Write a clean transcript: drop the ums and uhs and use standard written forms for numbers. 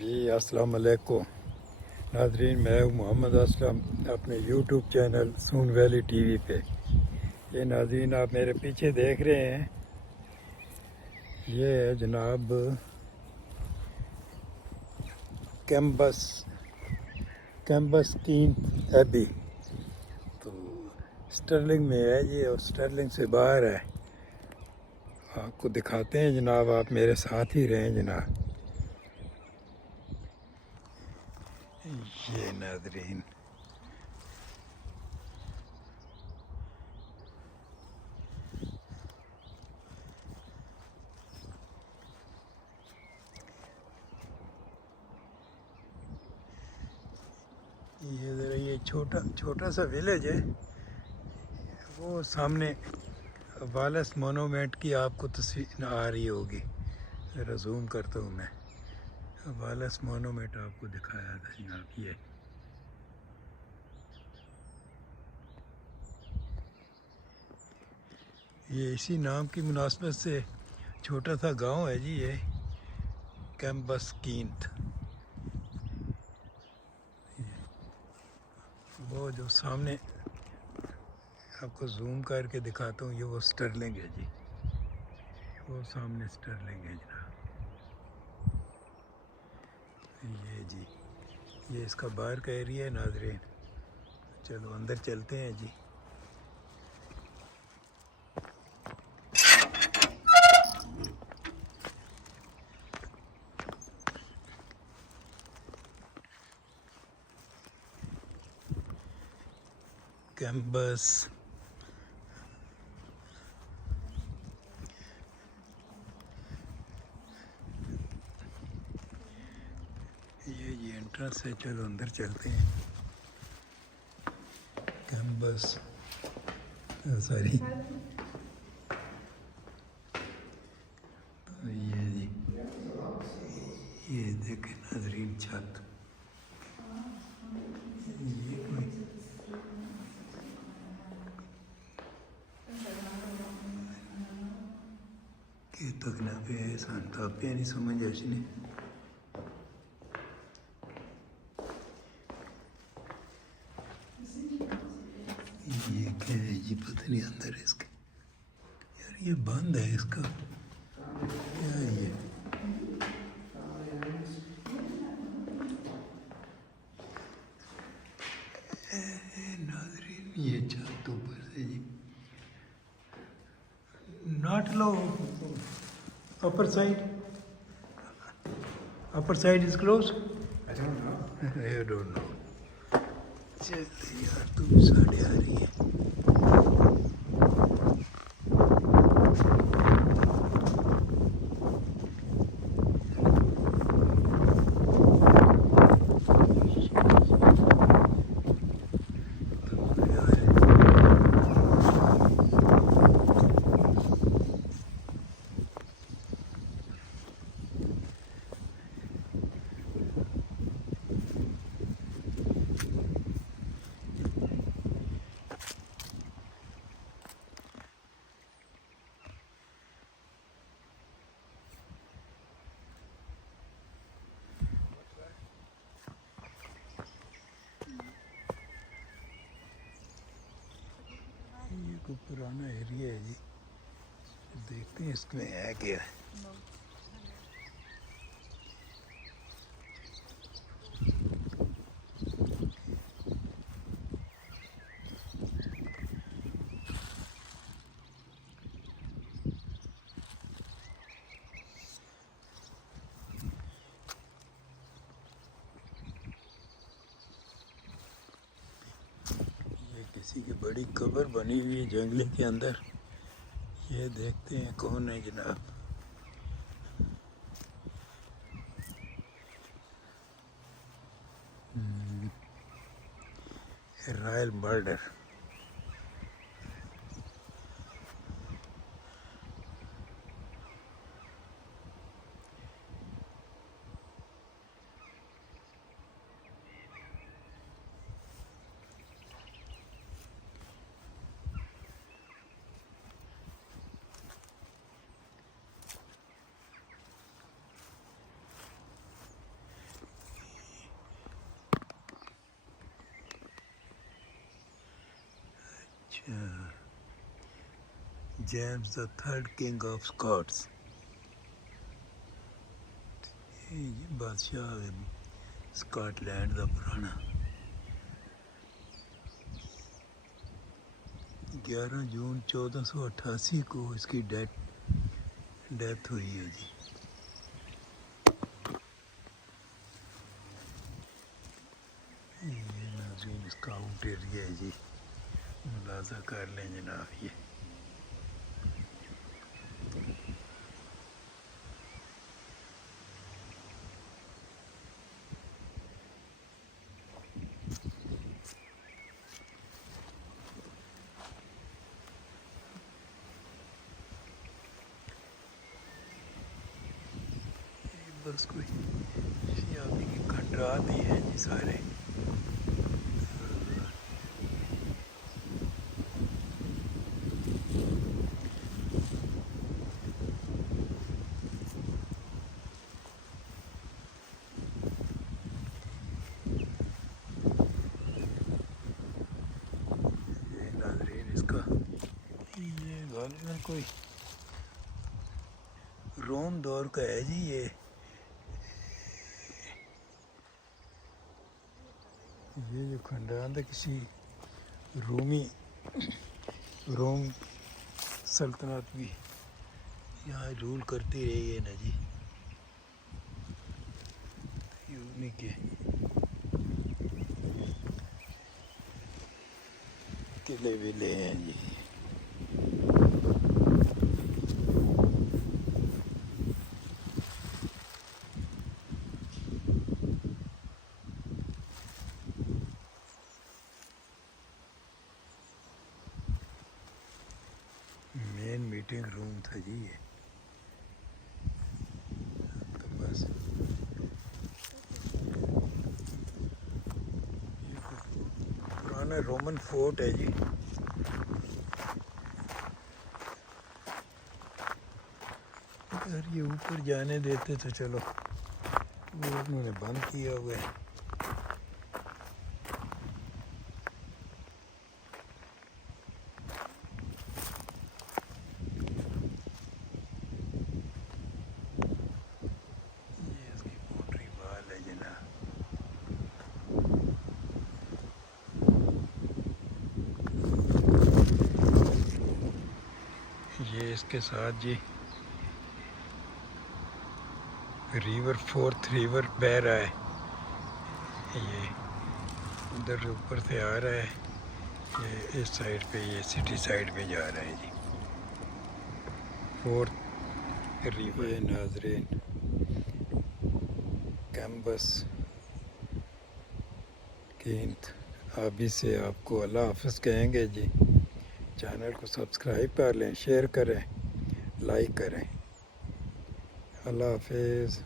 जी अस्सलाम वालेकुम नाजरीन, मैं हूँ मोहम्मद असलम अपने यूट्यूब चैनल सून वैली टीवी पे। ये नाजरीन आप मेरे पीछे देख रहे हैं, ये है जनाब कैम्बस कैम्बस कीन एबी। तो स्टर्लिंग में है ये, और स्टर्लिंग से बाहर है। आपको दिखाते हैं जनाब, आप मेरे साथ ही रहें जनाब। ये नाजरीन ये ज़रा ये छोटा छोटा सा विलेज है। वो सामने वालस मोनूमेंट की आपको तस्वीर आ रही होगी, ज़रा जूम करता हूँ मैं। वालस मोनूमेंट आपको दिखाया था जनाब। ये इसी नाम की मुनासबत से छोटा सा गांव है जी, ये कैम्बस कीन्थ। वो जो सामने आपको जूम करके दिखाता हूँ, ये वो स्टर्लिंग है जी, वो सामने स्टर्लिंग है जनाब। ये जी, ये इसका बाहर का एरिया है नाजरीन। चलो अंदर चलते हैं जी। कैम्बस ये जी एंट्रेंस है, चलो अंदर चलते हैं। कैम्बस सॉरी, तो ये जी, ये देखें नाजरीन छत। ये कोई के तक ना पे है, सांता पे नहीं समझ ऐसी। ये क्या है जी, पता नहीं अंदर है इसके। यार ये बंद है इसका, क्या है ये? नाजरीन ये छत ऊपर से जी, नॉट लो upper side is close. I don't know. चल यार तू भी साढ़े आ रही है। ये कोई पुराना एरिया है जी, देखते हैं इसमें है क्या। ये किसी की बड़ी कब्र बनी हुई है जंगले के अंदर। ये देखते हैं कौन है जनाब। Royal murder. अच्छा, James the third king of Scots, ये बादशाह है स्कॉटलैंड का पुराना। 11 जून 1488 को इसकी डेथ हुई है जी। ये नाज़रीन इसका आउट एरिया है जी, मुलाजा कर लें जनाब। ये बस कोई शादी की खंडरात ही हैं जी सारे। ये नाज़रीन इसका, ये गालिबन कोई रोम दौर का है जी। ये जो खंडान था किसी रोम सल्तनत भी यहाँ रूल करती रही है ना जी। ये उन्हीं के किले विले हैं जी। मेन मीटिंग रूम था जी ये। तो बस ये पुराना रोमन फोर्ट है जी। अगर ये ऊपर जाने देते तो चलो, वो उन्होंने बंद किया हुआ है। ये इसकी बाउंड्री वाल है जना। ये इसके साथ जी रिवर, फोर्थ रिवर बह रहा है। ये उधर ऊपर से आ रहा है, ये इस साइड पे, ये सिटी साइड पे जा रहा है जी, फोर्थ रिवर। नाज़रीन कैम्पस कीन्थ अभी से आपको अल्लाह हाफ़िज़ कहेंगे जी। चैनल को सब्सक्राइब कर लें, शेयर करें, लाइक करें। अल्लाह हाफ़िज़।